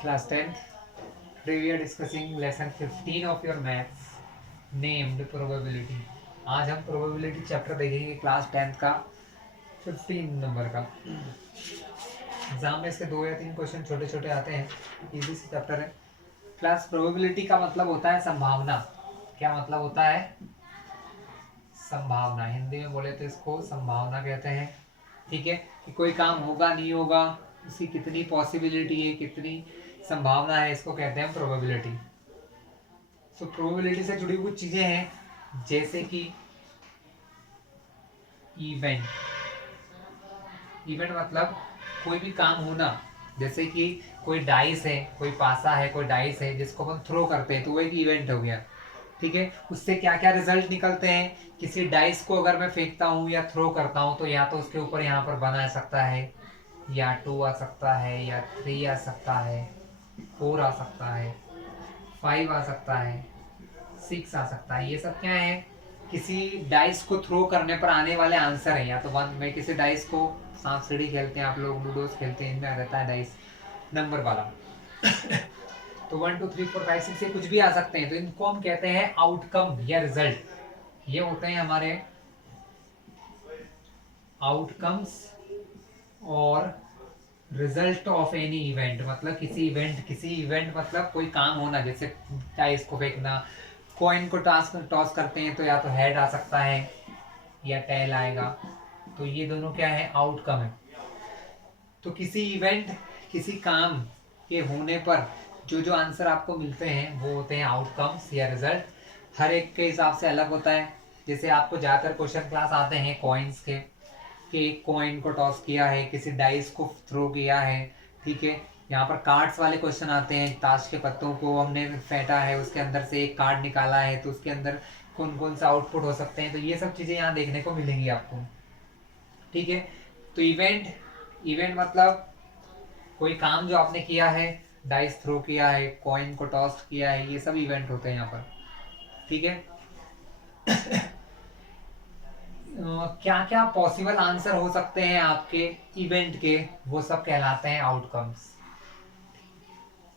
Class 10th. Today we are discussing lesson 15 of your maths named probability. आज हम probability chapter देखेंगे class 10th का 15 number का। Exam में इसके 2 या 3 क्वेश्चन छोटे छोटे आते हैं, इजी से चैप्टर है। क्लास probability का मतलब होता है संभावना। क्या मतलब होता है? संभावना। हिंदी में बोले तो इसको संभावना कहते हैं। ठीक है, कि कोई काम होगा नहीं होगा, उसकी कितनी पॉसिबिलिटी है, कितनी संभावना है, इसको कहते हैं प्रोबेबिलिटी। सो प्रोबेबिलिटी से जुड़ी कुछ चीजें हैं, जैसे कि इवेंट। इवेंट मतलब कोई भी काम होना। जैसे कि कोई डाइस है, कोई पासा है, कोई डाइस है जिसको अपन थ्रो करते हैं, तो वो एक इवेंट हो गया। ठीक है, उससे क्या क्या रिजल्ट निकलते हैं। किसी डाइस को अगर मैं फेंकता हूँ या थ्रो करता हूँ, तो या तो उसके ऊपर यहाँ पर 1 आ सकता है, या 2 आ सकता है, या 3 आ सकता है, 4 आ सकता है, 5 आ सकता है, 6 आ सकता है। ये सब क्या है? किसी डाइस को थ्रो करने पर आने वाले आंसर है। या तो 1 में किसी डाइस को, सांप सीढ़ी खेलते हैं आप लोग, लूडोस खेलते हैं, इनमें रहता है डाइस नंबर वाला। तो 1 2 3 4 5 6 से कुछ भी आ सकते हैं, तो इनको हम कहते हैं आउटकम या रिजल्ट। ये होते हैं हमारे आउटकम्स और रिजल्ट ऑफ एनी इवेंट। मतलब किसी इवेंट मतलब कोई काम होना, जैसे डाइस को फेंकना, कॉइन को टॉस करते हैं, तो या तो हेड आ सकता है या टेल आएगा। तो ये दोनों क्या है? आउटकम है। तो किसी इवेंट, किसी काम के होने पर जो जो आंसर आपको मिलते हैं वो होते हैं आउटकम्स या रिजल्ट। हर एक के हिसाब से अलग होता है। जैसे आपको ज़्यादातर क्वेश्चन क्लास आते हैं कॉइन्स के, कि एक कॉइन को टॉस किया है, किसी डाइस को थ्रो किया है। ठीक है, यहाँ पर कार्ड्स वाले क्वेश्चन आते हैं। ताश के पत्तों को हमने फेंटा है, उसके अंदर से एक कार्ड निकाला है, तो उसके अंदर कौन कौन सा आउटपुट हो सकते हैं। तो ये सब चीज़ें यहाँ देखने को मिलेंगी आपको। ठीक है, तो इवेंट, इवेंट मतलब कोई काम जो आपने किया है, डाइस थ्रो किया है, कॉइन को टॉस किया है, ये सब इवेंट होते हैं यहाँ पर। ठीक है, क्या क्या पॉसिबल आंसर हो सकते हैं आपके इवेंट के, वो सब कहलाते हैं आउटकम्स।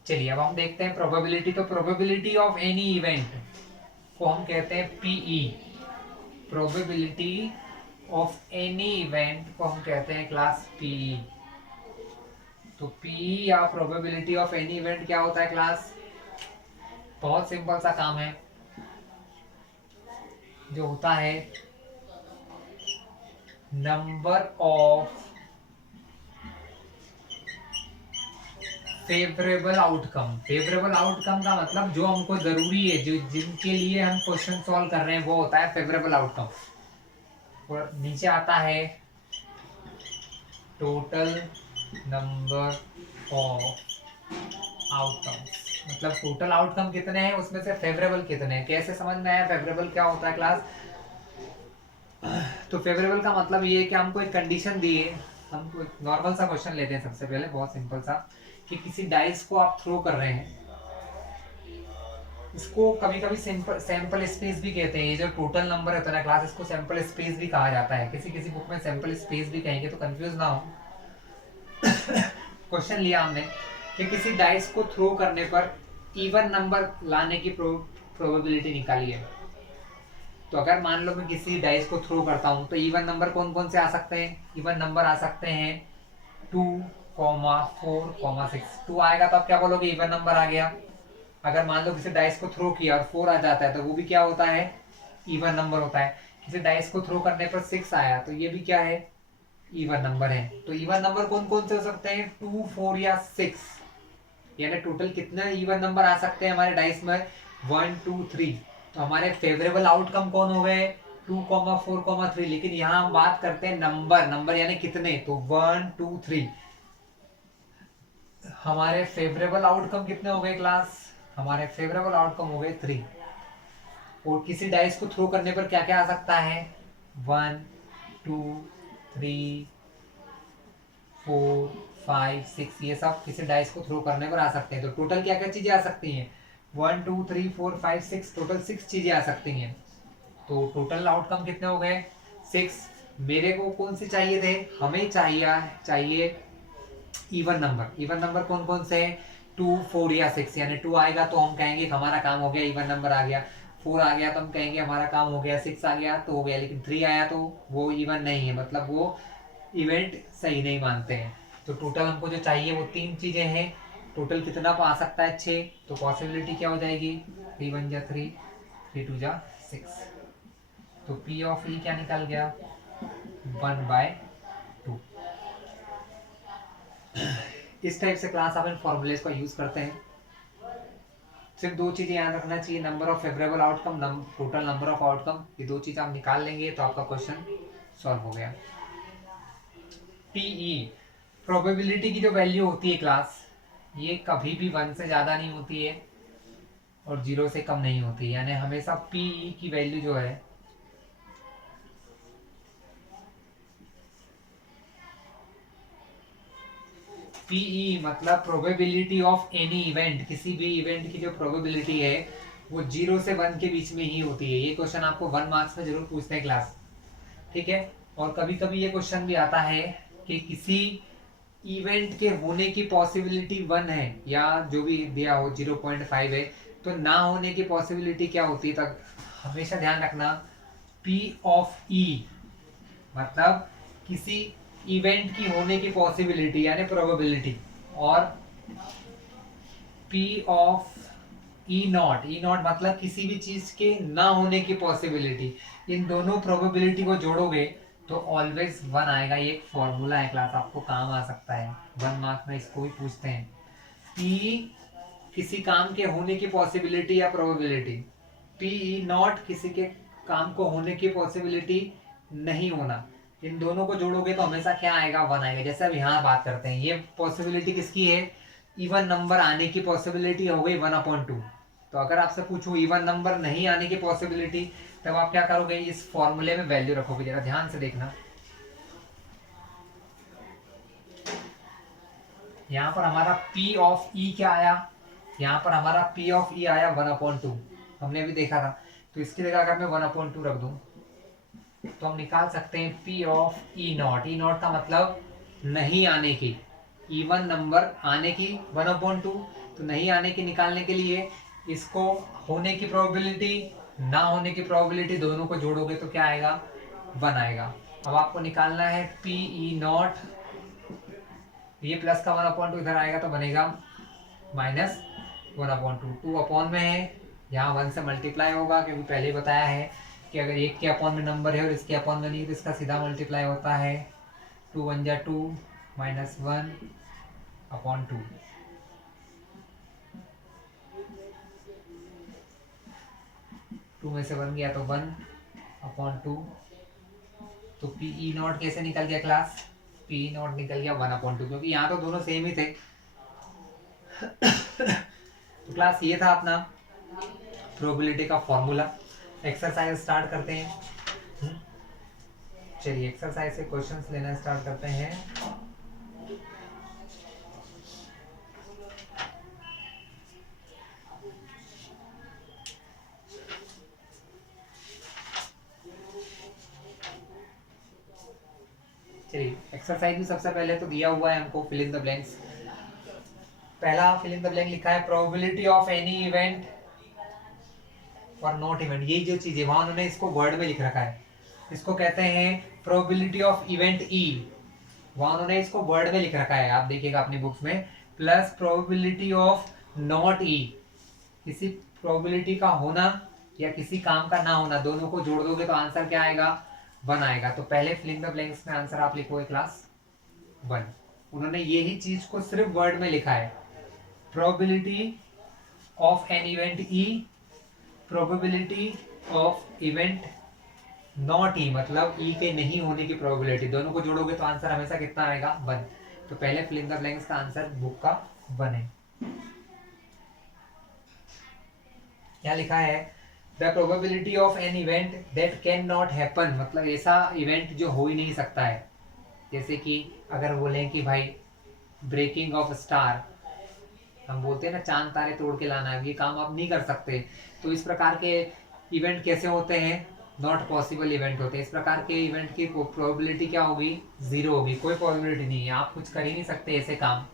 चलिए अब हम देखते हैं प्रोबेबिलिटी। तो प्रोबेबिलिटी ऑफ एनी इवेंट को हम कहते हैं PE. Probability of any event को हम कहते हैं क्लास पीई। तो पीई या प्रोबेबिलिटी ऑफ एनी इवेंट क्या होता है क्लास? बहुत सिंपल सा काम है, जो होता है number of favourable outcome. Favourable outcome का मतलब जो हमको जरूरी है, जो जिनके लिए हम क्वेश्चन सॉल्व कर रहे हैं, वो होता है फेवरेबल आउटकम। और नीचे आता है टोटल नंबर ऑफ आउटकम्स। मतलब टोटल आउटकम कितने हैं, उसमें से फेवरेबल कितने हैं। कैसे समझ में आया फेवरेबल क्या होता है क्लास? तो फेवरेबल का मतलब ये है कि हमको एक कंडीशन दी है। हम नॉर्मल सा क्वेश्चन लेते हैं सबसे पहले, बहुत सिंपल सा, कि किसी डाइस को आप थ्रो कर रहे हैं। इसको कभी कभी सैंपल स्पेस भी कहते हैं। ये जो टोटल नंबर होता है ना क्लास, इसको सैंपल स्पेस भी कहा जाता है। किसी किसी बुक में सैंपल स्पेस भी कहेंगे, तो कंफ्यूज ना हो। क्वेश्चन लिया हमने कि किसी डाइस को थ्रो करने पर इवन नंबर लाने की प्रोबेबिलिटी निकाली है। तो अगर मान लो मैं किसी डाइस को थ्रो करता हूं, तो इवन नंबर कौन कौन से आ सकते हैं? इवन नंबर आ सकते हैं 2, 4, 6। 2 आएगा तो आप क्या बोलोगे? इवन नंबर आ गया। अगर मान लो किसी डाइस को थ्रो किया और 4 आ जाता है, तो वो भी क्या होता है? इवन नंबर होता है। किसी डाइस को थ्रो करने पर 6 आया, तो ये भी क्या है? इवन नंबर है। तो इवन नंबर कौन कौन से हो सकते हैं? 2, 4 या 6। यानी टोटल कितने इवन नंबर आ सकते हैं हमारे डाइस में? 1, 2, 3। तो हमारे फेवरेबल आउटकम कौन हो गए? 2, 4, 3। लेकिन यहाँ हम बात करते हैं नंबर, नंबर यानी कितने, तो 1, 2, 3। हमारे फेवरेबल आउटकम कितने हो गए क्लास? हमारे फेवरेबल आउटकम हो गए 3। और किसी डाइस को थ्रो करने पर क्या क्या आ सकता है? 1, 2, 3, 4, 5, 6। ये सब किसी डाइस को थ्रो करने पर आ सकते हैं। तो टोटल क्या क्या चीजें आ सकती हैं? 1, 2, 3, 4, 5, 6। टोटल 6 चीजें आ सकती हैं। तो टोटल आउटकम कितने हो गए? 6। मेरे को कौन से चाहिए थे? हमें चाहिए इवन नंबर। इवन नंबर कौन कौन से हैं? 2 4 या 6, यानी 2 आएगा तो हम कहेंगे हमारा काम हो गया, इवन नंबर आ गया। 4 आ गया तो हम कहेंगे हमारा काम हो गया। 6 आ गया तो हो गया, लेकिन 3 आया तो वो इवन नहीं है, मतलब वो इवेंट सही नहीं मानते हैं। तो टोटल हमको जो चाहिए वो 3 चीजें हैं। टोटल कितना आ सकता है? 6। तो पॉसिबिलिटी क्या हो जाएगी? 3 1 जा 3, 3 2 जा 6। तो पी ऑफ ई क्या निकल गया? 1/2। इस टाइप से क्लास आप इन फॉर्मूलेज का यूज करते हैं। सिर्फ 2 चीजें याद रखना चाहिए, number of favourable outcome, total number of outcome. ये 2 चीज आप निकाल लेंगे तो आपका क्वेश्चन सॉल्व हो गया। पीई प्रोबेबिलिटी की जो वैल्यू होती है क्लास, ये कभी भी 1 से ज़्यादा नहीं होती है और 0 से कम नहीं होती है, यानी हमेशा पीई की वैल्यू जो है पीई मतलब प्रोबेबिलिटी ऑफ एनी इवेंट, किसी भी इवेंट की जो प्रोबेबिलिटी है वो 0 से 1 के बीच में ही होती है। ये क्वेश्चन आपको 1 मार्क्स में जरूर पूछते हैं क्लास, ठीक है। और कभी कभी ये क्वेश्चन भी आता है कि किसी इवेंट के होने की पॉसिबिलिटी 1 है या जो भी दिया हो 0.5 है, तो ना होने की पॉसिबिलिटी क्या होती है? तक हमेशा ध्यान रखना, P ऑफ E मतलब किसी इवेंट की होने की पॉसिबिलिटी यानी प्रोबेबिलिटी, और P ऑफ ई नॉट मतलब किसी भी चीज के ना होने की पॉसिबिलिटी। इन दोनों प्रोबेबिलिटी को जोड़ोगे तो ऑलवेज 1 आएगा। ये एक फॉर्मूला है क्लास, आपको काम आ सकता है, 1 मार्क्स में इसको भी पूछते हैं। पी किसी काम के होने की पॉसिबिलिटी या प्रोबेबिलिटी, पी ई नॉट किसी के काम को होने की पॉसिबिलिटी नहीं होना, इन दोनों को जोड़ोगे तो हमेशा क्या आएगा? 1 आएगा। जैसे अब यहाँ बात करते हैं, ये पॉसिबिलिटी किसकी है? इवन नंबर आने की पॉसिबिलिटी हो गई 1/2। तो अगर आपसे पूछूं इवन नंबर नहीं आने की पॉसिबिलिटी, तब आप क्या करोगे? इस फॉर्मूले में वैल्यू रखोगे। जरा ध्यान से देखना, यहाँ पर हमारा P ऑफ E क्या आया? यहाँ पर हमारा P ऑफ E आया 1/2, हमने अभी देखा था। तो इसकी जगह अगर मैं 1/2 रख दूं तो हम निकाल सकते हैं P of E not. E not का मतलब नहीं आने की, इवन नंबर आने की 1/2, तो नहीं आने की निकालने के लिए इसको होने की प्रोबेबिलिटी, ना होने की प्रोबेबिलिटी दोनों को जोड़ोगे तो क्या आएगा? 1 आएगा। अब आपको निकालना है पी ई नॉट, ये प्लस का 1/2 इधर आएगा तो बनेगा -1/2। 2 अपॉन में है, यहाँ 1 से मल्टीप्लाई होगा, क्योंकि पहले ही बताया है कि अगर एक के अपॉन में नंबर है और इसके अपॉन में नहीं तो इसका सीधा मल्टीप्लाई होता है। 2 1 जा 2 -1/2। टू में से 1 गया तो 1/2। तो पी ई नॉट कैसे निकल गया क्लास? पी ई नॉट निकल गया 1/2, क्योंकि यहाँ तो दोनों सेम ही थे। तो क्लास ये था अपना प्रोबेबिलिटी का फॉर्मूला। एक्सरसाइज स्टार्ट करते हैं। चलिए एक्सरसाइज से क्वेश्चंस लेना स्टार्ट करते हैं। चलिए एक्सरसाइज में सबसे पहले तो दिया हुआ है हमको फिल इन द ब्लैंक्स। पहला फिल इन द ब्लैंक लिखा है प्रोबेबिलिटी ऑफ एनी इवेंट और नॉट इवेंट। यही जो चीज है वहां उन्होंने इसको वर्ड में लिख रखा है, इसको कहते हैं प्रोबेबिलिटी ऑफ इवेंट ई। वहां उन्होंने इसको वर्ड में लिख रखा है, आप देखिएगा अपनी बुक्स में, प्लस प्रोबेबिलिटी ऑफ नॉट ई, किसी प्रोबेबिलिटी का होना या किसी काम का ना होना, दोनों को जोड़ दोगे तो आंसर क्या आएगा? 1 आएगा। तो पहले फिल इन द ब्लैंक्स में आंसर आप लिखोगे क्लास 1। उन्होंने यही चीज को सिर्फ वर्ड में लिखा है, probability of an event E, probability of event not E मतलब ई के नहीं होने की प्रोबेबिलिटी, दोनों को जोड़ोगे तो आंसर हमेशा कितना आएगा? 1। तो पहले फिल इन द ब्लैंक्स का आंसर बुक का 1 है। क्या लिखा है? The probability of an event that can not happen मतलब ऐसा इवेंट जो हो ही नहीं सकता है। जैसे कि अगर बोलें कि भाई ब्रेकिंग ऑफ स्टार, हम बोलते हैं ना चांद तारे तोड़ के लाना है, ये काम आप नहीं कर सकते। तो इस प्रकार के इवेंट कैसे होते हैं? नॉट पॉसिबल इवेंट होते हैं। इस प्रकार के इवेंट की प्रोबेबिलिटी क्या होगी? 0 होगी, कोई प्रोबेबिलिटी नहीं है, आप कुछ कर ही नहीं सकते ऐसे काम।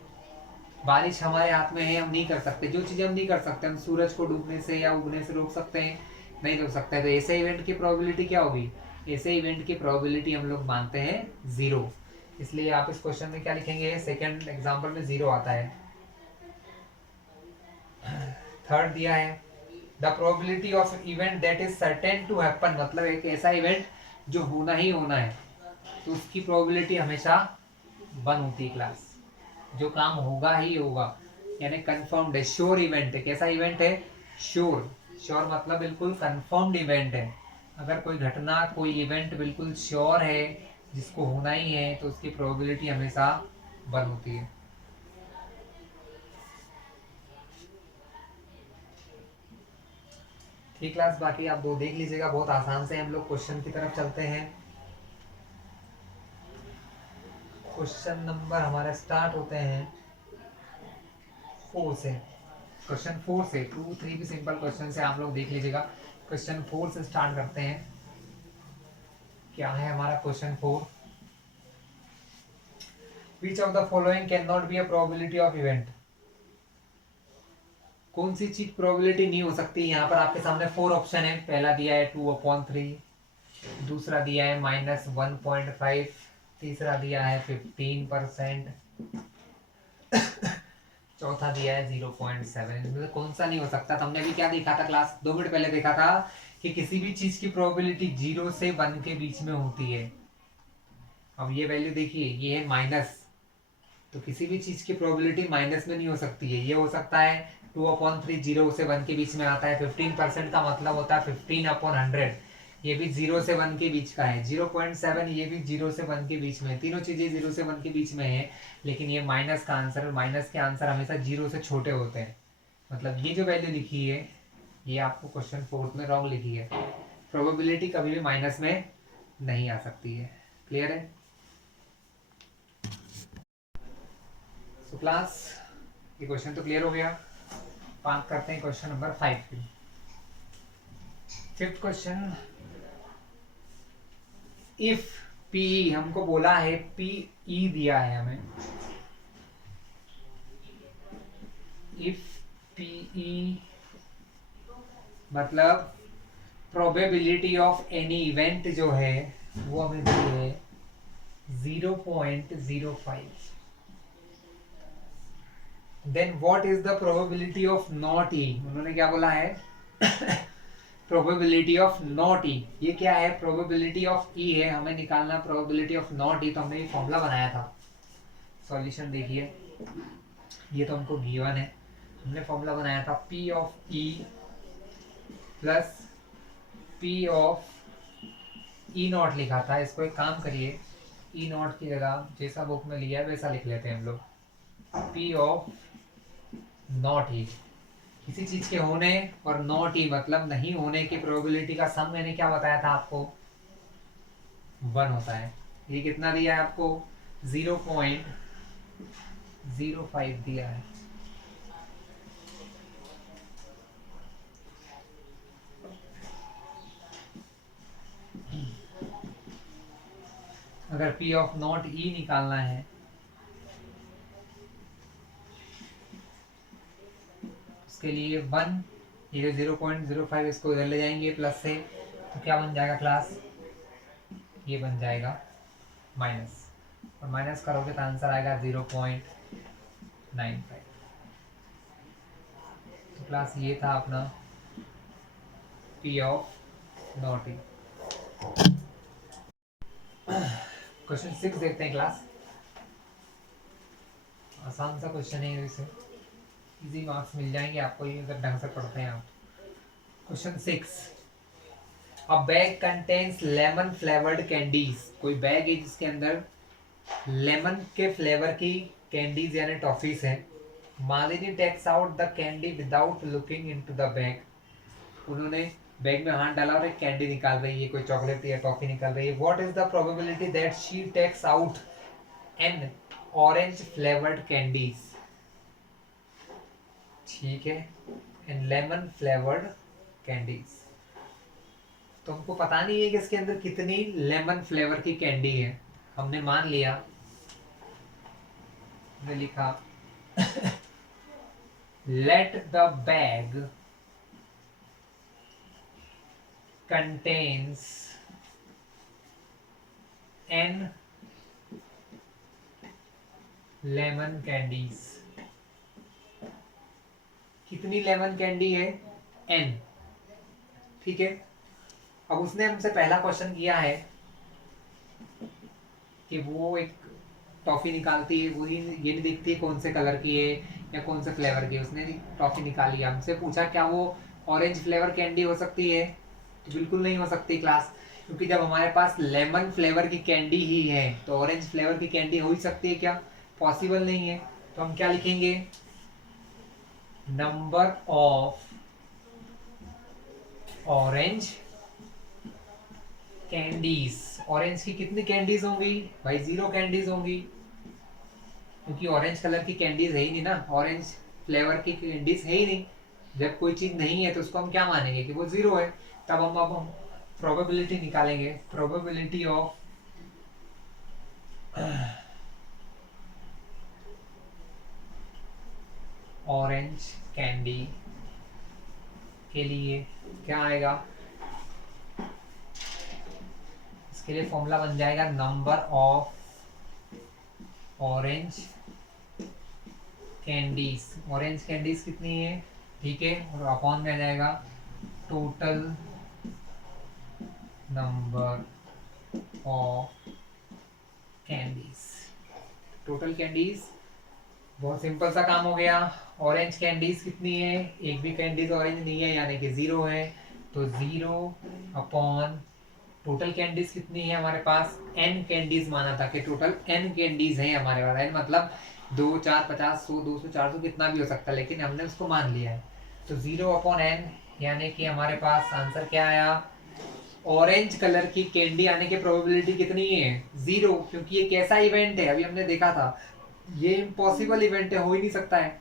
बारिश हमारे हाथ में है, हम नहीं कर सकते। जो चीज़ें हम नहीं कर सकते, हम सूरज को डूबने से या उगने से रोक सकते हैं? नहीं रोक सकते। तो ऐसे इवेंट की प्रोबेबिलिटी क्या होगी? ऐसे इवेंट की प्रोबेबिलिटी हम लोग मानते हैं जीरो। इसलिए आप इस क्वेश्चन में क्या लिखेंगे? सेकंड एग्जांपल में जीरो आता है। थर्ड दिया है the probability of event that is certain to happen, मतलब एक ऐसा इवेंट जो होना ही होना है, तो उसकी प्रोबेबिलिटी हमेशा वन होती है क्लास। जो काम होगा ही होगा, यानी कंफर्म्ड है, श्योर इवेंट है। कैसा इवेंट है? श्योर। श्योर मतलब बिल्कुल कंफर्म्ड इवेंट है। अगर कोई घटना, कोई इवेंट बिल्कुल श्योर है, जिसको होना ही है, तो उसकी प्रोबेबिलिटी हमेशा वन होती है। ठीक क्लास, बाकी आप दो देख लीजिएगा, बहुत आसान से हम लोग क्वेश्चन की तरफ चलते हैं। क्वेश्चन नंबर हमारे स्टार्ट होते हैं 4 से। क्वेश्चन 4 से, 2 3 भी सिंपल क्वेश्चन से आप लोग देख लीजिएगा। क्वेश्चन 4 से स्टार्ट करते हैं। क्या है हमारा question 4? Which of the following can not be a probability of event? कौन सी चीज प्रोबेबिलिटी नहीं हो सकती? यहाँ पर आपके सामने 4 ऑप्शन है। पहला दिया है 2/3, दूसरा दिया है -1.5, तीसरा दिया है 15%, चौथा दिया है 0.7। मतलब कौन सा नहीं हो सकता? तो हमने अभी क्या देखा था क्लास 2 मिनट पहले देखा था कि किसी भी चीज की प्रोबेबिलिटी 0 से 1 के बीच में होती है। अब ये वैल्यू देखिए, ये है माइनस, तो किसी भी चीज की प्रोबेबिलिटी माइनस में नहीं हो सकती है। ये हो सकता है 2/3, 0 से 1 के बीच में आता है। 15% का मतलब होता है 15/100, ये भी 0 से 1 के बीच का है। 0.7 ये भी 0 से 1 के बीच में है। तीनों चीजें 0 से 1 के बीच में है, लेकिन ये माइनस का आंसर, माइनस के आंसर हमेशा 0 से छोटे होते हैं। मतलब ये जो वैल्यू लिखी है, ये आपको क्वेश्चन 4 में रॉन्ग लिखी है। प्रोबेबिलिटी कभी भी माइनस में नहीं आ सकती है। क्लियर है? सो क्लास, ये क्वेश्चन तो क्लियर हो गया। बात करते हैं क्वेश्चन नंबर 5 की। फिफ्थ क्वेश्चन, इफ पी, हमको बोला है पी ई दिया है हमें। इफ पी ई मतलब प्रोबेबिलिटी ऑफ एनी इवेंट जो है वो हमें दी है 0.05, then what is the probability of not E? उन्होंने क्या बोला है? Probability of not E. ये क्या है? प्रोबेबिलिटी ऑफ ई है, हमें निकालना प्रोबेबिलिटी ऑफ नॉट ई। तो हमने ये फॉर्मूला बनाया था। सॉल्यूशन देखिए, ये तो हमको गिवन है। हमने फॉर्मूला बनाया था P of E plus P of E not लिखा था। इसको एक काम करिए, ई नॉट की जगह जैसा बुक में लिया है वैसा लिख लेते हैं हम लोग। पी ऑफ नॉट ई, किसी चीज के होने और नॉट ई मतलब नहीं होने की प्रोबेबिलिटी का सम मैंने क्या बताया था आपको? 1 होता है। ये कितना दिया है आपको? 0.05 दिया है। अगर पी ऑफ नॉट ई निकालना है, उसके लिए 1, ये 0.05, इसको इधर ले जाएंगे प्लस से, तो क्या बन जाएगा क्लास? ये बन जाएगा माइनस, और माइनस करोगे तो आंसर आएगा 0.95। तो क्लास ये था अपना P of not E. Question 6 देखते हैं क्लास। आसान सा क्वेश्चन है, इसे इजी मार्क्स मिल जाएंगे आपको ये अगर ढंग से पढ़ते हैं आप। क्वेश्चन 6, अ bag contains lemon flavoured candies. कोई बैग है जिसके अंदर लेमन के फ्लेवर की कैंडीज यानी टॉफीज है। Malini takes out the candy without looking into the bag. उन्होंने बैग में हाथ डाला और एक कैंडी निकाल रही है, कोई चॉकलेट या टॉफी निकाल रही है। What is the probability that she takes out an orange flavoured candies? ठीक है, एंड लेमन फ्लेवर्ड कैंडीज। तो हमको पता नहीं है कि इसके अंदर कितनी लेमन फ्लेवर की कैंडी है। हमने मान लिया, हमने लिखा let the bag contains n lemon candies. कितनी लेमन कैंडी है? n। ठीक है, अब उसने हमसे पहला क्वेश्चन किया है कि वो एक टॉफी निकालती है, वो ये नहीं देखती है कौन से कलर की है या कौन से फ्लेवर की है। उसने टॉफी निकाली, हमसे पूछा क्या वो ऑरेंज फ्लेवर कैंडी हो सकती है? तो बिल्कुल नहीं हो सकती क्लास, क्योंकि जब हमारे पास लेमन फ्लेवर की कैंडी ही है तो ऑरेंज फ्लेवर की कैंडी हो ही सकती है क्या? पॉसिबल नहीं है। तो हम क्या लिखेंगे? Number of orange candies. Orange की कितनी कैंडीज होंगी भाई? 0 कैंडीज होंगी, क्योंकि ऑरेंज कलर की कैंडीज है ही नहीं ना, ऑरेंज फ्लेवर की कैंडीज है ही नहीं। जब कोई चीज नहीं है तो उसको हम क्या मानेंगे कि वो 0 है। तब हम प्रोबेबिलिटी निकालेंगे, प्रोबेबिलिटी ऑफ ऑरेंज कैंडी के लिए क्या आएगा? इसके लिए फॉर्मूला बन जाएगा number of orange candies. Orange candies कितनी है? ठीक है, और अपॉन में आ जाएगा total number of candies. Total candies, बहुत सिंपल सा काम हो गया। ऑरेंज कैंडीज कितनी है? एक भी कैंडीज ऑरेंज नहीं है, यानी कि 0 है। तो 0 अपॉन टोटल कैंडीज कितनी है हमारे पास? n कैंडीज माना था कि टोटल n कैंडीज है हमारे पास। n मतलब 2, 4, 50, 100, 200, 400 कितना भी हो सकता है, लेकिन हमने उसको मान लिया है। तो 0 अपॉन n, यानी कि हमारे पास आंसर क्या आया? ऑरेंज कलर की कैंडी आने की प्रोबेबिलिटी कितनी है? 0, क्योंकि ये कैसा इवेंट है? अभी हमने देखा था, ये इम्पॉसिबल इवेंट है, हो ही नहीं सकता है।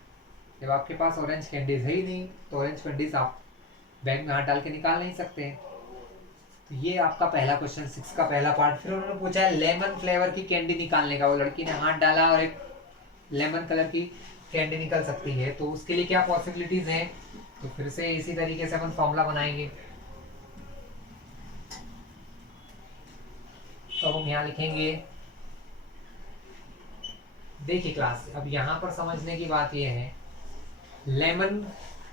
जब आपके पास ऑरेंज कैंडीज है ही नहीं तो ऑरेंज कैंडीज आप बैग में हाथ डाल के निकाल नहीं सकते। तो ये आपका पहला क्वेश्चन 6 का पहला पार्ट। फिर उन्होंने पूछा है लेमन फ्लेवर की कैंडी निकालने का। वो लड़की ने हाथ डाला और एक लेमन कलर की कैंडी निकल सकती है, तो उसके लिए क्या पॉसिबिलिटीज हैं? तो फिर से इसी तरीके से अपन फॉर्मूला बनाएंगे। तो हम यहाँ लिखेंगे, देखिए क्लास, अब यहाँ पर समझने की बात यह है, लेमन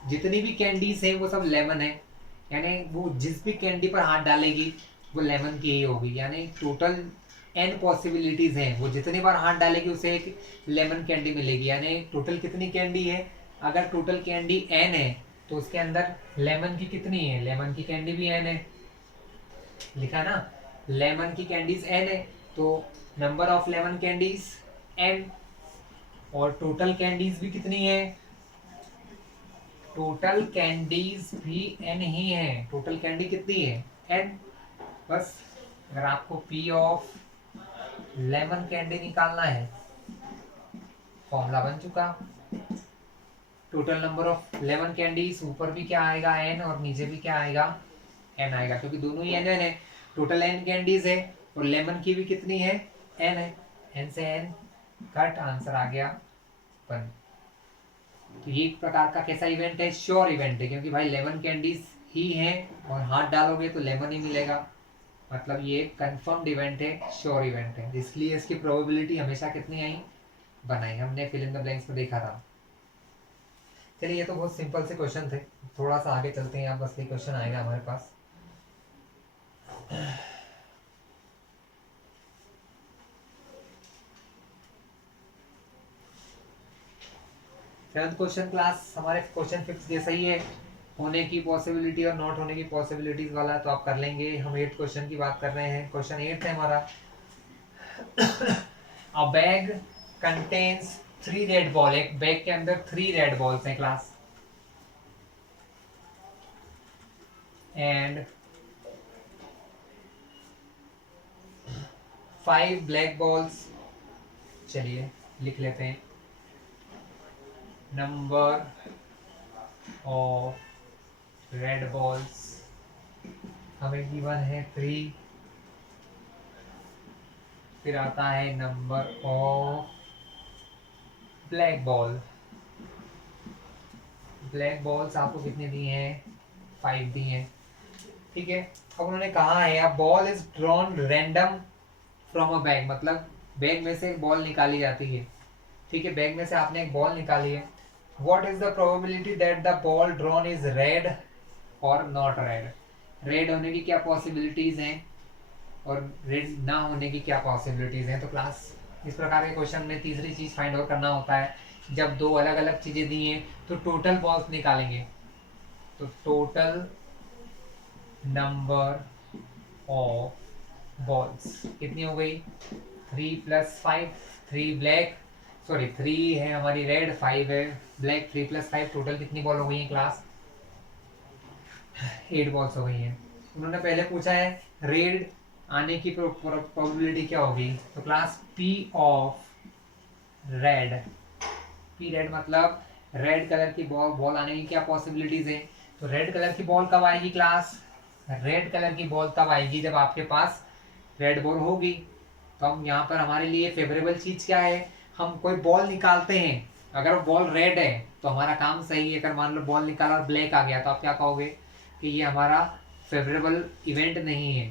जितनी भी कैंडीज है वो सब लेमन है, यानी वो जिस भी कैंडी पर हाथ डालेगी वो लेमन की ही होगी। यानी टोटल n पॉसिबिलिटीज हैं, वो जितनी बार हाथ डालेगी उसे एक लेमन कैंडी मिलेगी। यानी टोटल कितनी कैंडी है? अगर टोटल कैंडी n है तो उसके अंदर लेमन की कितनी है? लेमन की कैंडी भी n है, लिखा ना, लेमन की कैंडीज n है, तो number of lemon candies n। और टोटल कैंडीज भी कितनी है? टोटल कैंडीज भी n ही है। टोटल कैंडी कितनी है? n। बस, अगर आपको p ऑफ लेमन कैंडी निकालना है, फॉर्मूला बन चुका। Total number of lemon candies, ऊपर भी क्या आएगा? n, और नीचे भी क्या आएगा? n आएगा, क्योंकि दोनों ही n है। टोटल n कैंडीज है और लेमन की भी कितनी है? n है। n से n कट, आंसर आ गया 1। तो ये एक प्रकार का कैसा इवेंट है? श्योर इवेंट है, क्योंकि भाई लेमन कैंडीज ही हैं और हाथ डालोगे तो लेमन ही मिलेगा। मतलब ये कंफर्म्ड इवेंट है, श्योर इवेंट है, इसलिए इसकी प्रोबेबिलिटी हमेशा कितनी आई? बनाई। हमने फिल इन द ब्लैंक्स में देखा था। चलिए, ये तो बहुत सिंपल से क्वेश्चन थे, थोड़ा सा आगे चलते हैं। आप असली क्वेश्चन आएगा हमारे पास। सेवंथ क्वेश्चन क्लास, हमारे क्वेश्चन फिक्स जैसा ही है, होने की पॉसिबिलिटी और नॉट होने की पॉसिबिलिटीज वाला, तो आप कर लेंगे। हम 8th क्वेश्चन की बात कर रहे हैं। क्वेश्चन 8 है हमारा। अ बैग कंटेन्स 3 रेड बॉल। एक बैग के अंदर 3 रेड बॉल्स हैं क्लास, एंड 5 ब्लैक बॉल्स। चलिए लिख लेते हैं। नंबर ऑफ रेड बॉल्स हमें गिवन है 3। फिर आता है number of black ball. Black balls आपको कितने दिए हैं, 5 दिए हैं, ठीक है। अब उन्होंने कहा है a ball is drawn random from a bag, मतलब बैग में से एक बॉल निकाली जाती है, ठीक है, बैग में से आपने एक बॉल निकाली है। What is the probability that the ball drawn is red और नॉट रेड, रेड होने की क्या पॉसिबिलिटीज हैं और रेड ना होने की क्या पॉसिबिलिटीज हैं। तो क्लास इस प्रकार के क्वेश्चन में तीसरी चीज फाइंड आउट करना होता है, जब दो अलग अलग चीजें दी हैं तो टोटल बॉल्स निकालेंगे, तो टोटल नंबर ऑफ बॉल्स कितनी हो गई, 3 + 5, 3 ब्लैक, सॉरी 3 है हमारी रेड, 5 है ब्लैक, 3 + 5 टोटल कितनी बॉल हो गई है क्लास, 8 बॉल्स हो गई हैं। उन्होंने पहले पूछा है रेड आने की प्रोबेबिलिटी क्या होगी, तो class P of red, P red मतलब रेड कलर की बॉल आने की क्या पॉसिबिलिटीज है। तो रेड कलर की बॉल कब आएगी क्लास, रेड कलर की बॉल तब आएगी जब आपके पास रेड बॉल होगी। तो हम यहाँ पर हमारे लिए फेवरेबल चीज क्या है, हम कोई बॉल निकालते हैं, अगर वो बॉल रेड है तो हमारा काम सही है, अगर मान लो बॉल निकाला और ब्लैक आ गया तो आप क्या कहोगे कि ये हमारा फेवरेबल इवेंट नहीं है।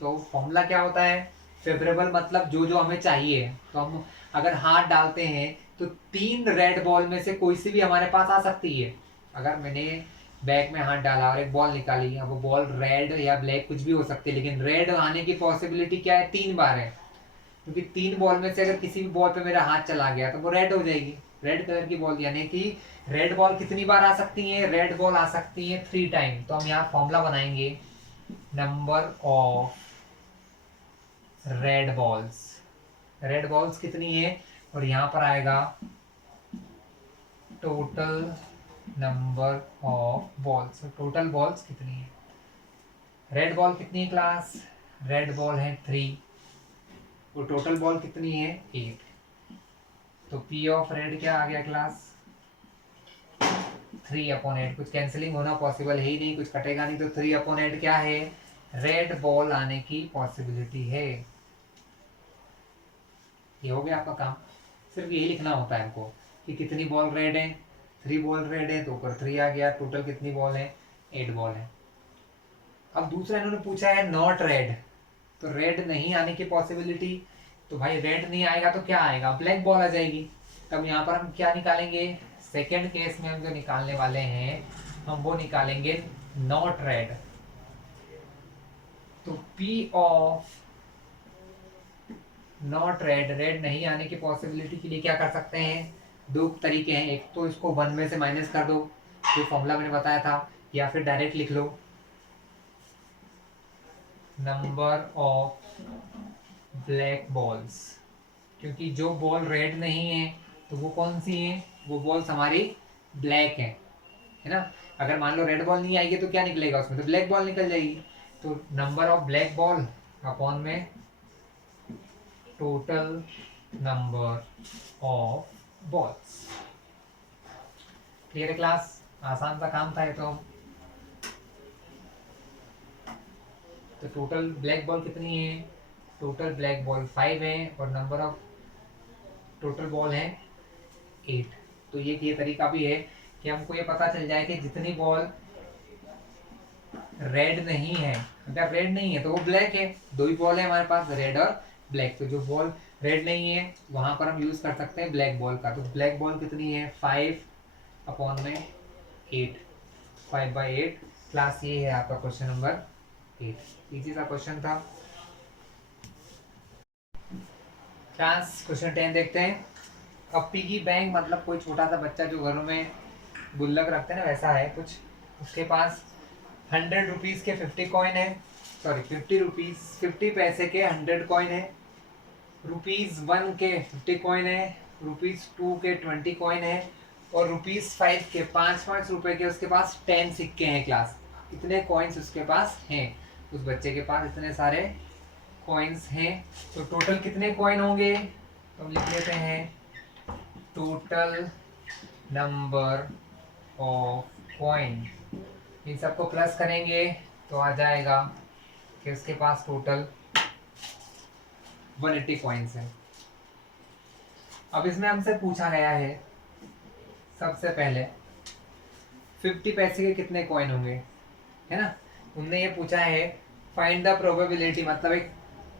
तो फॉर्मूला क्या होता है, फेवरेबल मतलब जो जो हमें चाहिए, तो हम अगर हाथ डालते हैं तो 3 रेड बॉल में से कोई सी भी हमारे पास आ सकती है। अगर मैंने बैग में हाथ डाला और एक बॉल निकाली, अब वो बॉल रेड या ब्लैक कुछ भी हो सकती है, लेकिन रेड आने की पॉसिबिलिटी क्या है, 3 बार है, क्योंकि 3 बॉल में से अगर किसी भी बॉल पे मेरा हाथ चला गया तो वो रेड हो जाएगी, रेड कलर की बॉल, यानी कि रेड बॉल कितनी बार आ सकती है, रेड बॉल आ सकती है 3 टाइम। तो हम यहाँ फॉर्मूला बनाएंगे, number of red balls, red balls कितनी है, और यहाँ पर आएगा total number of balls, total balls कितनी है, रेड बॉल कितनी है क्लास, रेड बॉल है 3, और टोटल बॉल कितनी है 8, तो पी ऑफ रेड क्या आ गया क्लास, 3/8, कुछ कैंसिलिंग होना पॉसिबल है ही नहीं, कुछ कटेगा नहीं, तो 3/8 क्या है, रेड बॉल आने की पॉसिबिलिटी है। ये हो गया आपका काम, सिर्फ यही लिखना होता है हमको कि कितनी बॉल रेड है, 3 बॉल रेड है तो ऊपर 3 आ गया, टोटल कितनी बॉल है, 8 बॉल है। अब दूसरा इन्होंने पूछा है नॉट रेड, तो रेड नहीं आने की पॉसिबिलिटी, तो भाई रेड नहीं आएगा तो क्या आएगा, ब्लैक बॉल आ जाएगी। तब यहाँ पर हम क्या निकालेंगे, सेकेंड केस में हम जो निकालने वाले हैं हम वो निकालेंगे नॉट रेड। तो P of not red, red नहीं आने की पॉसिबिलिटी के लिए क्या कर सकते हैं, 2 तरीके हैं, एक तो इसको 1 में से माइनस कर दो जो फॉर्मूला मैंने बताया था, या फिर डायरेक्ट लिख लो नंबर ऑफ ब्लैक बॉल्स, क्योंकि जो बॉल रेड नहीं है तो वो कौन सी है, वो बॉल्स हमारी ब्लैक है ना। अगर मान लो रेड बॉल नहीं आएगी तो क्या निकलेगा उसमें, तो ब्लैक बॉल निकल जाएगी। तो number of black ball upon में total number of balls. Clear है क्लास, आसान सा काम था ये तो टोटल ब्लैक बॉल कितनी है, टोटल ब्लैक बॉल 5 है और नंबर ऑफ टोटल बॉल है 8। तो ये तरीका भी है कि हमको ये पता चल जाए कि जितनी बॉल रेड नहीं है, अगर रेड नहीं है तो वो ब्लैक है, 2 ही बॉल है हमारे पास रेड और ब्लैक, तो जो बॉल रेड नहीं है वहां पर हम यूज कर सकते हैं ब्लैक बॉल का। तो ब्लैक बॉल कितनी है 5/8, 5/8 क्लास, ये है आपका क्वेश्चन नंबर 8। इजी सा क्वेश्चन था क्लास। क्वेश्चन 10 देखते हैं। अब पिगी बैंक मतलब कोई छोटा सा बच्चा जो घरों में गुल्लक रखते हैं ना, वैसा है कुछ, उसके पास 100 रुपीज़ के 50 कॉइन है, सॉरी 50 पैसे के 100 कॉइन है, ₹1 के 50 कॉइन है, ₹2 के 20 कॉइन है, और ₹5 के 5 रुपए के उसके पास 10 सिक्के हैं क्लास। इतने कॉइन्स उसके पास हैं, उस बच्चे के पास इतने सारे कॉइन्स हैं। तो टोटल कितने कॉइन होंगे, तो हम लिख लेते हैं टोटल नंबर ऑफ कॉइन, इन सबको प्लस करेंगे तो आ जाएगा कि उसके पास टोटल 180 कॉइन्स हैं। अब इसमें हमसे पूछा गया है सबसे पहले 50 पैसे के कितने कॉइन होंगे, है ना। उनने ये पूछा है फाइंड द प्रोबेबिलिटी, मतलब एक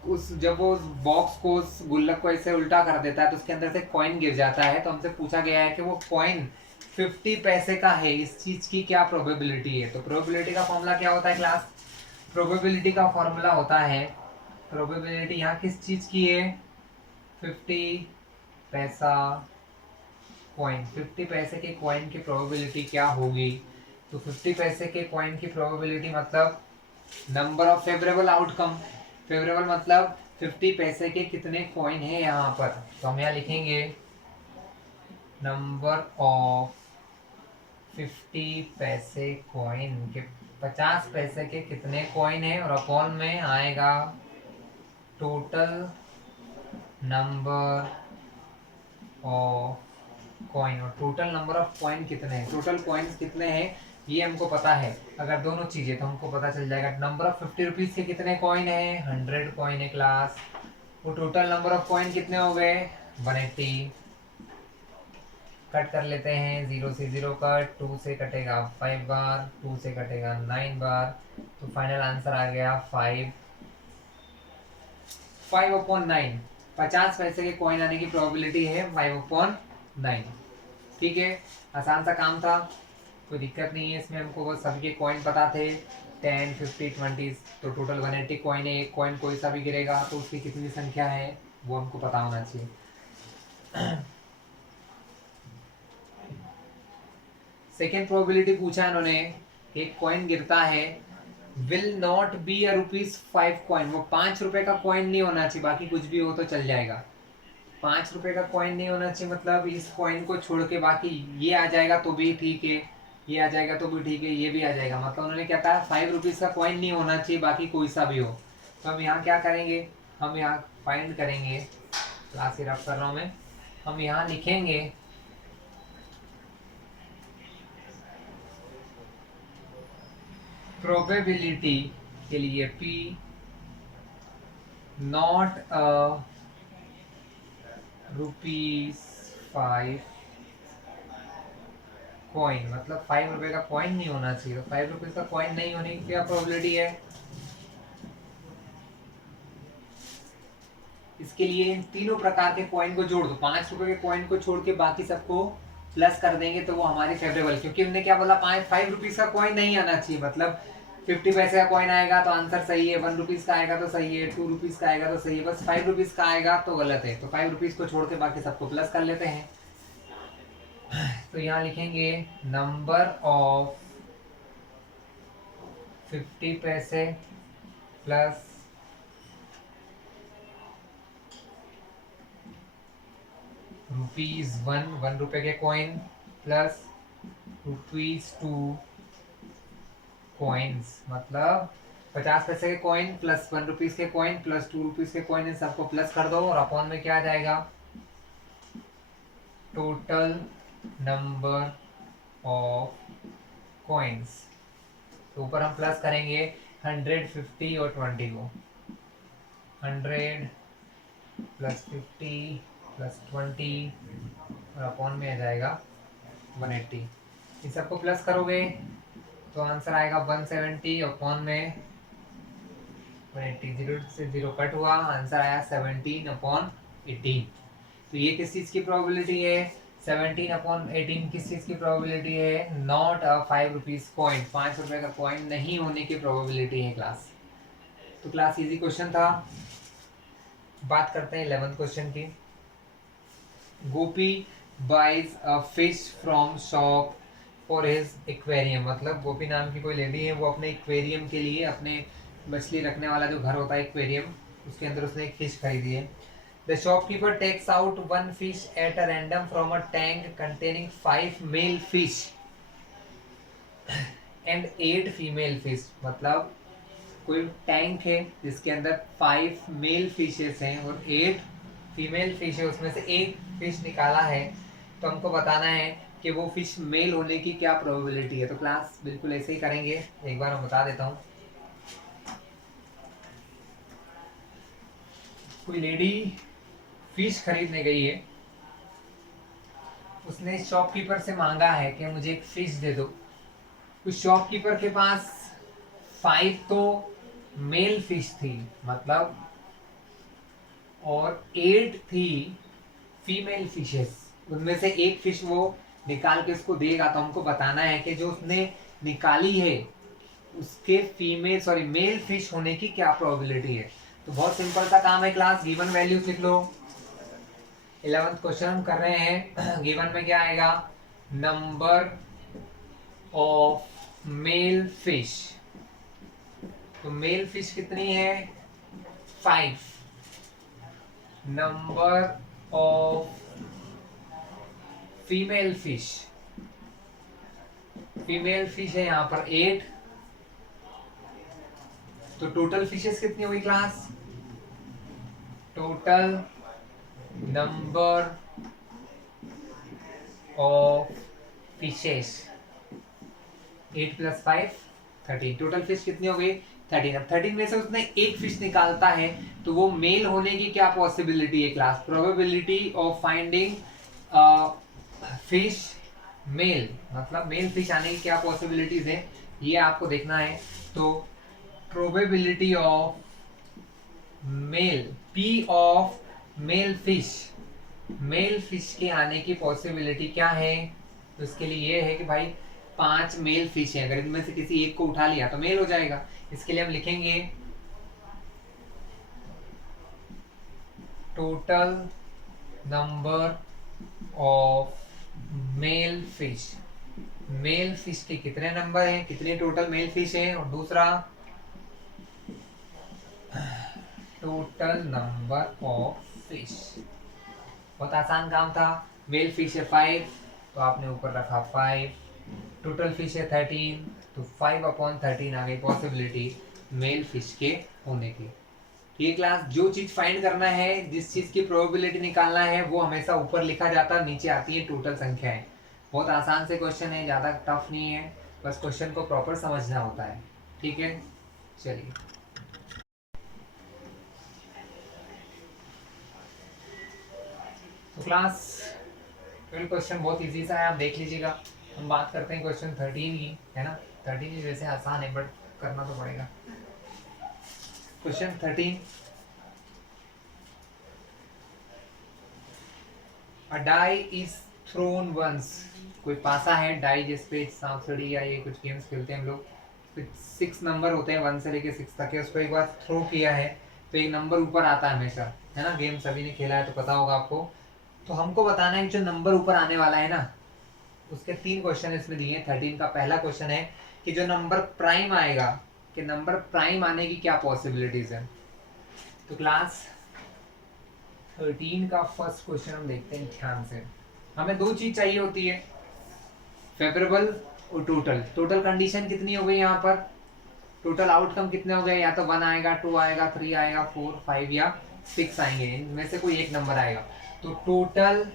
उस जब वो उस बॉक्स को उस गुल्लक को ऐसे उल्टा कर देता है तो उसके अंदर से कॉइन गिर जाता है, तो हमसे पूछा गया है कि वो कॉइन 50 पैसे का है, इस चीज की क्या प्रोबेबिलिटी है। तो प्रोबेबिलिटी का फॉर्मूला क्या होता है क्लास, प्रोबेबिलिटी का फॉर्मूला होता है, प्रोबेबिलिटी यहाँ किस चीज की है, 50 पैसा कॉइन, 50 पैसे के कॉइन की प्रोबेबिलिटी क्या होगी। तो 50 पैसे के कॉइन की प्रोबेबिलिटी मतलब number of favourable outcome, favourable मतलब 50 पैसे के कितने कॉइन है यहाँ पर। तो हम यहाँ लिखेंगे नंबर ऑफ 50 पैसे कॉइन के, 50 पैसे के कितने कॉइन है, और अपॉन में आएगा टोटल नंबर ऑफ कॉइन, और टोटल नंबर ऑफ कॉइन कितने हैं, टोटल कॉइन्स कितने हैं ये हमको पता है। अगर दोनों चीजें तो हमको पता चल जाएगा नंबर ऑफ 50 रुपीज के कितने कॉइन है, 100 कॉइन है क्लास, वो टोटल नंबर ऑफ कॉइन कितने हो गए 180। कट कर लेते हैं, 0 से 0 कट, 2 से कटेगा 5 बार, 2 से कटेगा 9 बार, तो फाइनल आंसर आ गया 5/9। 50 पैसे के कॉइन आने की प्रोबेबिलिटी है 5/9। ठीक है, आसान सा काम था, कोई दिक्कत नहीं है इसमें, हमको बस सबके कॉइन पता थे 10, 50, 20, तो टोटल 180 कॉइन है। एक कॉइन कोई सा भी गिरेगा तो उसकी कितनी संख्या है वो हमको पता होना चाहिए। सेकेंड प्रोबेबिलिटी पूछा इन्होंने, एक कॉइन गिरता है, will not be a ₹5 coin, वो 5 रुपए का कॉइन नहीं होना चाहिए, बाकी कुछ भी हो तो चल जाएगा। 5 रुपए का कॉइन नहीं होना चाहिए मतलब इस कॉइन को छोड़ के बाकी ये आ जाएगा तो भी ठीक है, ये आ जाएगा तो भी ठीक है, ये भी आ जाएगा, मतलब उन्होंने क्या कहा 5 रुपीज का कॉइन नहीं होना चाहिए, बाकी कोई सा भी हो। तो हम यहाँ क्या करेंगे, हम यहाँ फाइंड करेंगे, क्लास ही रफ कर रहा हूँ मैं, हम यहाँ लिखेंगे प्रोबेबिलिटी के लिए P नॉट अ ₹5 कॉइन, मतलब 5 रुपए का कॉइन नहीं होना चाहिए, तो 5 रुपीज का कॉइन नहीं होने की क्या प्रोबेबिलिटी है। इसके लिए इन तीनों प्रकार के कॉइन को जोड़ दो, 5 रुपए के कॉइन को छोड़ के बाकी सबको प्लस कर देंगे तो वो हमारी फेवरेबल, क्योंकि हमने क्या बोला 5 रुपीज का कॉइन नहीं आना चाहिए, मतलब 50 पैसे का कॉइन आएगा तो आंसर सही है, 1 रुपीज का आएगा तो सही है, 2 रुपीज का आएगा तो सही है, बस 5 रुपीज का आएगा तो गलत है, तो 5 रुपीज को छोड़ के बाकी सबको प्लस कर लेते हैं। तो यहाँ लिखेंगे नंबर ऑफ 50 पैसे प्लस ₹1 रुपए के कॉइन प्लस ₹2 कॉइन्स, मतलब 50 पैसे के कॉइन प्लस 1 रुपीज के कॉइन प्लस 2 रुपीज के कॉइन, इन सबको प्लस कर दो और अपॉन में क्या आ जाएगा टोटल नंबर ऑफ कॉइन्स। तो ऊपर हम प्लस करेंगे 100, 50 और 20 को, 100 प्लस 50 प्लस 20 और अपॉन में आ जाएगा 180। इन सबको प्लस करोगे तो आंसर आएगा 170 अपॉन में 180, 0 से 0 कट हुआ, आंसर आया 17/18। तो ये किस चीज़ की प्रोबेबिलिटी है, 17/18 किस चीज़ की प्रोबेबिलिटी है, नॉट अ 5 रुपीज कॉइन, 5 रुपए का कॉइन नहीं होने की प्रोबेबिलिटी है क्लास। तो क्लास इजी क्वेश्चन था। बात करते हैं 11th क्वेश्चन की। Gopi buys a fish from shop for his aquarium, मतलब गोपी नाम की कोई लेडी है, वो अपने एक्वेरियम के लिए, अपने मछली रखने वाला जो घर होता है एक्वेरियम, उसके अंदर उसने एक फिश खरीदी है। The shopkeeper takes out 1 fish at a random from a tank containing 5 male fish and 8 female fish, मतलब कोई टैंक है जिसके अंदर 5 मेल फिशेस हैं और 8 फीमेल फिश है, उसमें से एक फिश निकाला है, तो हमको बताना है कि वो फिश मेल होने की क्या प्रोबेबिलिटी है। तो क्लास बिल्कुल ऐसे ही करेंगे, एक बार मैं बता देता हूँ। कोई लेडी फिश खरीदने गई है, उसने शॉपकीपर से मांगा है कि मुझे एक फिश दे दो, उस शॉपकीपर के पास 5 तो मेल फिश थी, मतलब, और 8 थी फीमेल फिशेस। उनमें से एक फिश वो निकाल के उसको देगा, तो हमको बताना है कि जो उसने निकाली है उसके फीमेल सॉरी मेल फिश होने की क्या प्रोबेबिलिटी है। तो बहुत सिंपल सा काम है क्लास, गिवन वैल्यूज लिख लो। 11th क्वेश्चन हम कर रहे हैं। गिवन में क्या आएगा, नंबर ऑफ मेल फिश। तो मेल फिश कितनी है, 5। Number of female fish, female fish है यहाँ पर 8। तो टोटल फिशेस कितनी हुई class, total number of fishes 8 + 5 13। Total fish कितनी हो गई, 13। अब 13 में से उसने एक फिश निकालता है, तो वो मेल होने की क्या पॉसिबिलिटी है class, probability of finding fish male, मतलब मेल फिश आने की क्या पॉसिबिलिटीज है ये आपको देखना है। तो probability of male, P of male fish, male fish के आने की पॉसिबिलिटी क्या है, तो इसके लिए ये है कि भाई 5 मेल फिश है, अगर इनमें से किसी एक को उठा लिया तो मेल हो जाएगा। इसके लिए हम लिखेंगे total number of male fish, male fish के कितने नंबर हैं, कितने टोटल मेल फिश हैं, और दूसरा टोटल नंबर ऑफ फिश। बहुत आसान काम था। मेल फिश है 5, तो आपने ऊपर रखा 5, टोटल फिश है 13, तो 5/13 आ गई पॉसिबिलिटी मेल फिश के होने की। ये क्लास जो चीज फाइंड करना है, जिस चीज की प्रोबेबिलिटी निकालना है, वो हमेशा ऊपर लिखा जाता है, नीचे आती है टोटल संख्याएं। बहुत आसान से क्वेश्चन है, ज़्यादा टफ नहीं है, बस क्वेश्चन को प्रॉपर समझना होता है। ठीक है, चलिए। तो क्लास 12 क्वेश्चन बहुत इजी सा है, आप देख लीजिएगा। हम बात करते हैं क्वेश्चन 13 की, है ना। 13 ही वैसे आसान है, बट करना तो पड़ेगा। Question 13, a die is thrown once. कोई पासा है, डाई जिसपे सांप सीढ़ी या ये कुछ गेम्स खेलते हैं हम लोग, कुछ 6 नंबर होते हैं 1 से लेके 6 तक के, उसको एक बार थ्रो किया है तो एक नंबर ऊपर आता है हमेशा, है ना। गेम सभी ने खेला है तो पता होगा आपको। तो हमको बताना है कि जो नंबर ऊपर आने वाला है ना, उसके 3 क्वेश्चन इसमें दिए हैं। 13 का पहला क्वेश्चन है कि जो नंबर प्राइम आएगा, कि नंबर प्राइम आने की क्या पॉसिबिलिटीज है। तो क्लास 13 का फर्स्ट क्वेश्चन हम देखते हैं ध्यान से। हमें 2 चीज चाहिए होती है, फेवरेबल और टोटल। टोटल कंडीशन कितनी हो गई यहाँ पर, टोटल आउटकम कितने हो गए, या तो 1 आएगा, 2 आएगा, 3 आएगा, 4 5 या 6 आएंगे, इनमें से कोई एक नंबर आएगा। तो टोटल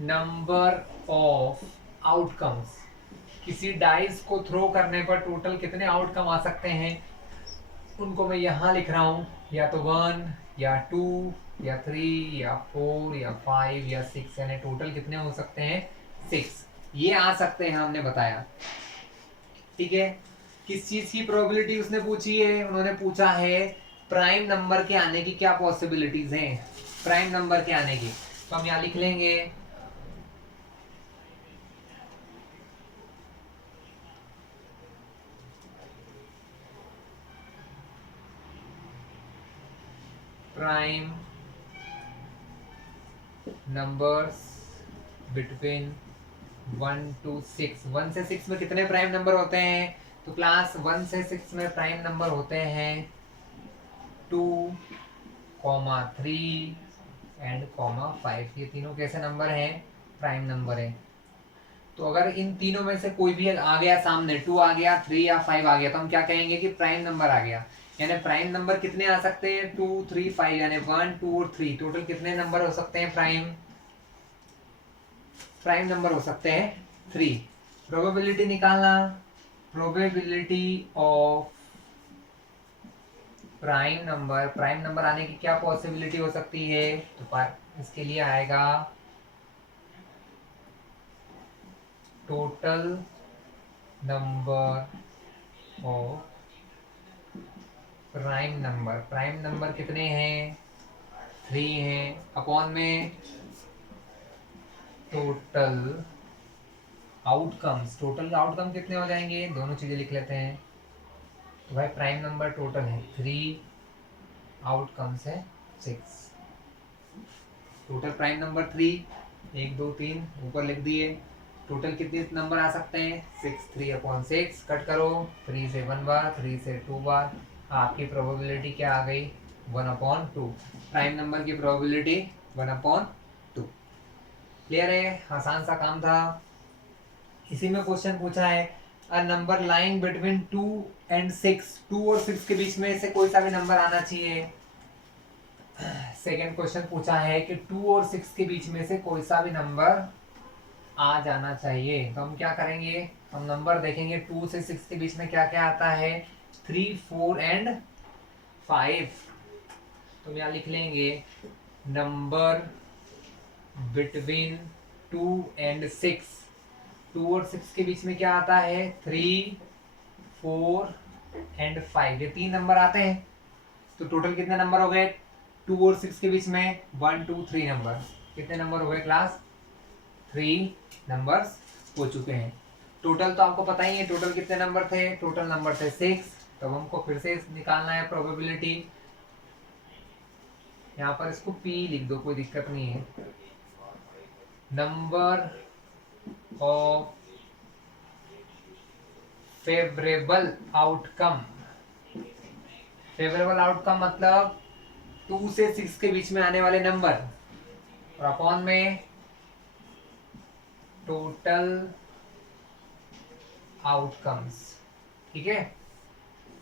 नंबर ऑफ आउटकम्स, किसी डाइस को थ्रो करने पर टोटल कितने आउटकम आ सकते हैं, उनको मैं यहाँ लिख रहा हूँ, या तो 1 या 2 या 3 या 4 या 5 या 6, यानी टोटल कितने हो सकते हैं, 6 ये आ सकते हैं, हमने बताया। ठीक है, किस चीज की प्रोबेबिलिटी उसने पूछी है, उन्होंने पूछा है प्राइम नंबर के आने की क्या पॉसिबिलिटीज हैं, प्राइम नंबर के आने की। तो हम यहाँ लिख लेंगे प्राइम नंबर्स बिटवीन 1 to 6। 1 से 6 में कितने प्राइम नंबर होते हैं, तो क्लास 1 से 6 में प्राइम नंबर होते हैं 2, 3 एंड 5। ये तीनों कैसे नंबर हैं, प्राइम नंबर है। तो अगर इन तीनों में से कोई भी आ गया सामने, 2 आ गया, 3 या 5 आ गया, तो हम क्या कहेंगे कि प्राइम नंबर आ गया। यानी प्राइम नंबर कितने आ सकते हैं, 2 3 5, यानी 1 2 और 3, टोटल कितने नंबर हो सकते हैं, प्राइम प्राइम नंबर हो सकते हैं 3। प्रोबेबिलिटी निकालना, probability of prime number, prime number आने की क्या पॉसिबिलिटी हो सकती है, तो इसके लिए आएगा total number of prime number कितने हैं, 3 हैं, अपॉन में टोटल आउटकम कितने हो जाएंगे, दोनों चीजें लिख लेते हैं। तो भाई प्राइम नंबर टोटल है 3, आउटकम्स है 6। टोटल प्राइम नंबर 3, 1 2 3 ऊपर लिख दिए। टोटल कितने नंबर आ सकते हैं, 6, 3/6 कट करो, 3 से 1 बार, 3 से 2 बार, आपकी प्रोबेबिलिटी क्या आ गई, 1/2। प्राइम नंबर की प्रोबेबिलिटी 1/2। क्लियर है, आसान सा काम था। इसी में क्वेश्चन पूछा है a number lying between 2 and 6, 2 और 6 के बीच में से कोई सा भी नंबर आना चाहिए। सेकेंड क्वेश्चन पूछा है कि 2 और 6 के बीच में से कोई सा भी नंबर आ जाना चाहिए। तो हम क्या करेंगे, हम नंबर देखेंगे 2 से 6 के बीच में क्या क्या आता है, 3, 4 एंड 5। तो यहाँ लिख लेंगे नंबर बिटवीन 2 एंड 6। 2 और 6 के बीच में क्या आता है, 3, 4 एंड 5, ये 3 नंबर आते हैं। तो टोटल कितने नंबर हो गए 2 और 6 के बीच में, 1 2 3 नंबर। कितने नंबर हो गए क्लास, 3 नंबर्स हो चुके हैं। टोटल तो आपको पता ही है, टोटल कितने नंबर थे, टोटल नंबर थे 6। तो हमको फिर से निकालना है प्रोबेबिलिटी। यहाँ पर इसको P लिख दो, कोई दिक्कत नहीं है। Number of favourable outcome, favourable outcome मतलब 2 से 6 के बीच में आने वाले नंबर, और अपॉन में टोटल आउटकम्स। ठीक है,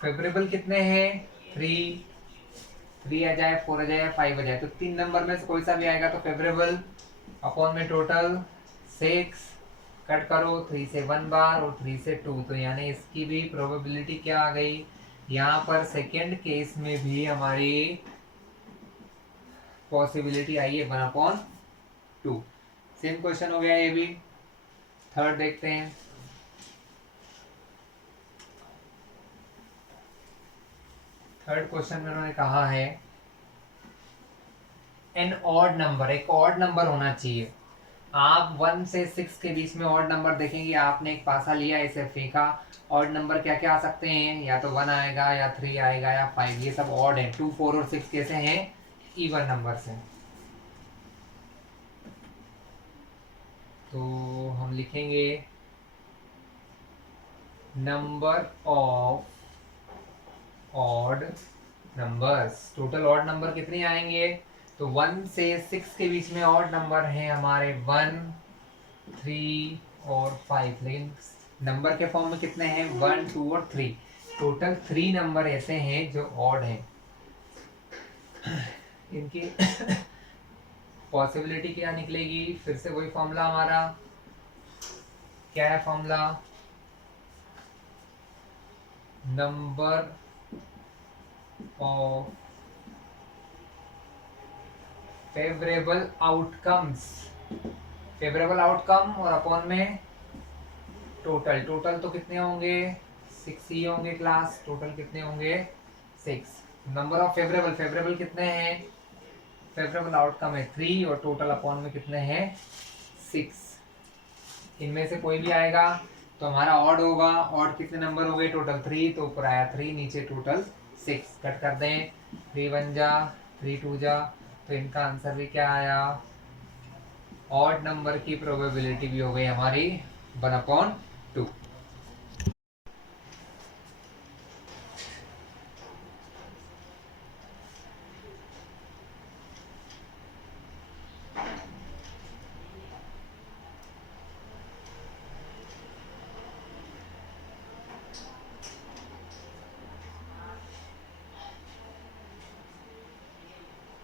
फेवरेबल कितने हैं, 3 आ जाए, 4 आ जाए, 5 आ जाए, तो 3 नंबर में से कोई सा भी आएगा तो फेवरेबल। अपॉन में टोटल 6, कट करो, 3 से 1 बार और 3 से 2, तो यानी इसकी भी प्रोबेबिलिटी क्या आ गई, यहाँ पर सेकेंड केस में भी हमारी पॉसिबिलिटी आई है 1/2। सेम क्वेश्चन हो गया ये भी। थर्ड देखते हैं। थर्ड क्वेश्चन में उन्होंने कहा है एन ऑड नंबर, एक ऑड नंबर होना चाहिए। आप 1 से 6 के बीच में ऑड नंबर देखेंगे, आपने एक पासा लिया, इसे फेंका, ऑड नंबर क्या क्या आ सकते हैं, या तो 1 आएगा या 3 आएगा या 5, ये सब ऑड है। 2, 4 और 6 कैसे हैं, इवन नंबर्स हैं। तो हम लिखेंगे number of odd numbers. Total odd number कितने आएंगे, तो 1 से 6 के बीच में ऑड नंबर हैं हमारे 1, 3 और 5, लेकिन नंबर के फॉर्म में कितने हैं, 1, 2 और 3। टोटल 3 नंबर ऐसे हैं जो ऑड हैं। इनकी पॉसिबिलिटी क्या निकलेगी, फिर से वही फॉर्मूला हमारा, क्या है formula, number of favourable outcomes, favourable outcome और अपॉन में टोटल तो कितने होंगे, 6 ही होंगे क्लास। टोटल कितने होंगे, 6। नंबर ऑफ फेवरेबल कितने हैं, फेवरेबल आउटकम है 3 और टोटल अपॉन में कितने हैं, 6। इनमें से कोई भी आएगा तो हमारा ऑड होगा। ऑड कितने नंबर हो गए, टोटल 3, तो ऊपर आया 3, नीचे टोटल 6। कट कर दें, 3 1 जा, 3 2 जा, तो इनका आंसर भी क्या आया, ऑड नंबर की प्रोबेबिलिटी भी हो गई हमारी 1/2।